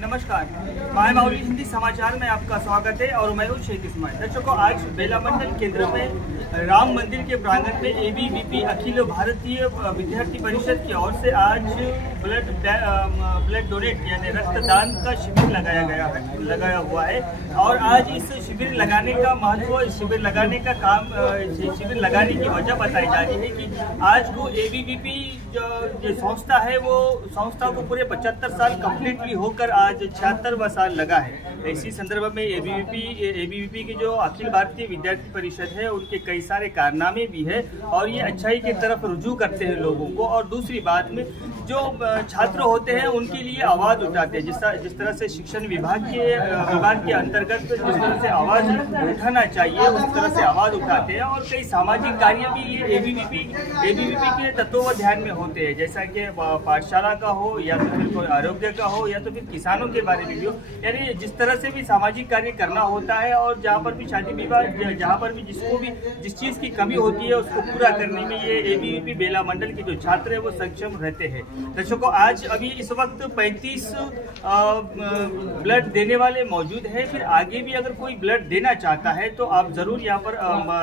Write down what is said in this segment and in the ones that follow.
नमस्कार, माय माउली हिंदी समाचार में आपका स्वागत है और मैं हूँ शेख इस्माइल। दर्शकों, आज बेला मंडल केंद्र में राम मंदिर के प्रांगण में एबीवीपी अखिल भारतीय विद्यार्थी परिषद की ओर से आज ब्लड डोनेट यानी रक्तदान का शिविर लगाया हुआ है। और आज इस शिविर लगाने का महत्व, शिविर लगाने का काम, शिविर लगाने की वजह बताई जा रही है कि आज को एबीवीपी जो संस्था है वो संस्था को पूरे 75 साल कम्प्लीटली होकर आज 76वां साल लगा है। इसी संदर्भ में एबीवीपी की जो अखिल भारतीय विद्यार्थी परिषद है उनके कई सारे कारनामे भी है और ये अच्छाई की तरफ रुजू करते हैं लोगों को। और दूसरी बात में जो छात्र होते हैं उनके लिए आवाज़ उठाते हैं, जिस तरह से शिक्षण विभाग के अंतर्गत जिस तरह से आवाज़ उठाना चाहिए उस तरह से आवाज़ उठाते हैं। और कई सामाजिक कार्य भी ये एबीवीपी के तत्वावधान में होते हैं, जैसा कि पाठशाला का हो या तो फिर कोई आरोग्य का हो या तो फिर किसानों के बारे में भी हो। यानी जिस तरह से भी सामाजिक कार्य करना होता है और जहाँ पर भी शादी विवाह, जहाँ पर भी जिसको भी जिस चीज़ की कमी होती है उसको पूरा करने में ये एबीवीपी बेला मंडल के जो छात्र है वो सक्षम रहते हैं। दर्शकों, आज अभी इस वक्त 35 ब्लड देने वाले मौजूद हैं। फिर आगे भी अगर कोई ब्लड देना चाहता है तो आप जरूर यहाँ पर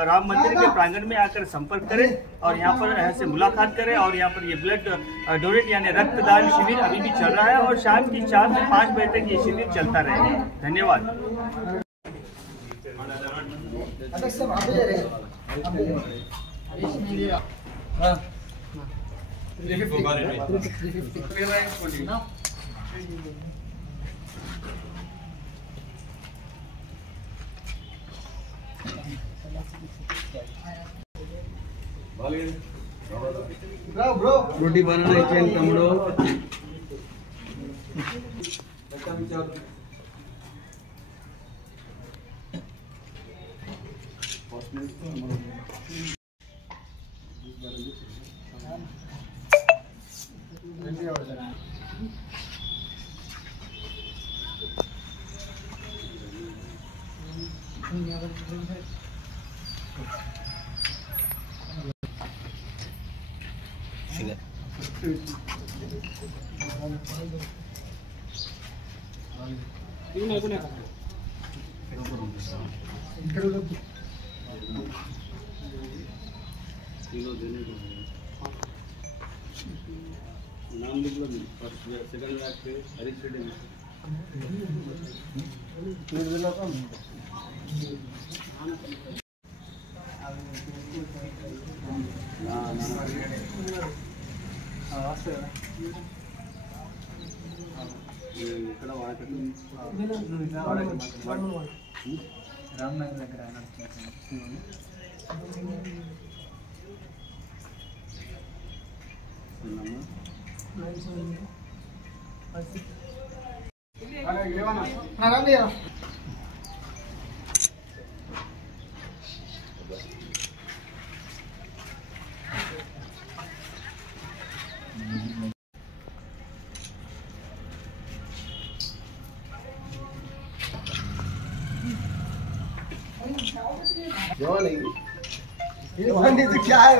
राम मंदिर के प्रांगण में आकर संपर्क करें और यहाँ पर से मुलाकात करें। और यहाँ पर ये ब्लड डोनेट यानी रक्तदान शिविर अभी भी चल रहा है और शाम की 4 से 5 बजे तक ये शिविर चलता रहेगा। धन्यवाद। रोटी बनाना चाहिए तमड़ो नाम लिख लो, सेकंड लाख पे हरीश रेड्डी ఇక్కడ రామ్నగర్ దగ్గర क्या है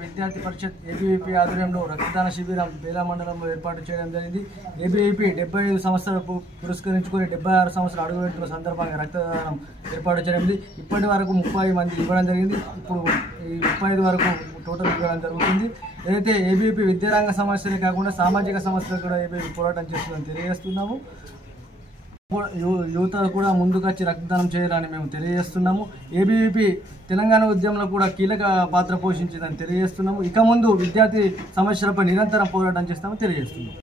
విద్యార్థి పరిషత్ ఏబీవీపీ ఆధ్వర్యంలో రక్తదాన శిబిరం బేలా మండలంలో ఏర్పాటు చేయడం జరిగింది. ఏబీవీపీ 75 సంవత్సరాలు పురస్కరించుకొని 76 సంవత్సరాలు అడుగుపెట్టిన సందర్భంగా రక్తదానం ఏర్పాటు చేయడం. ఇప్పటి వరకు 30 మంది ఇవ్వడం జరిగింది. ఇప్పుడు ఈ 35 వరకు టోటల్ ఇవ్వడం జరుగుతుంది. ఏదైతే ఏబీవీపీ విద్యారంగ సమస్యలే కాకుండా సామాజిక సమస్యలు కూడా ఏబీవీపీ పోరాటం చేస్తుందని తెలియజేస్తున్నాము. యువత కూడా ముందుకొచ్చి రక్తదానం చేయాలని మేము తెలియజేస్తున్నాము. ఏబీవీపీ తెలంగాణ ఉద్యమంలో కూడా కీలక పాత్ర పోషించిందని తెలియజేస్తున్నాము. ఇక ముందు విద్యార్థి సమస్యలపై నిరంతరం పోరాటం చేస్తామని తెలియజేస్తున్నాము.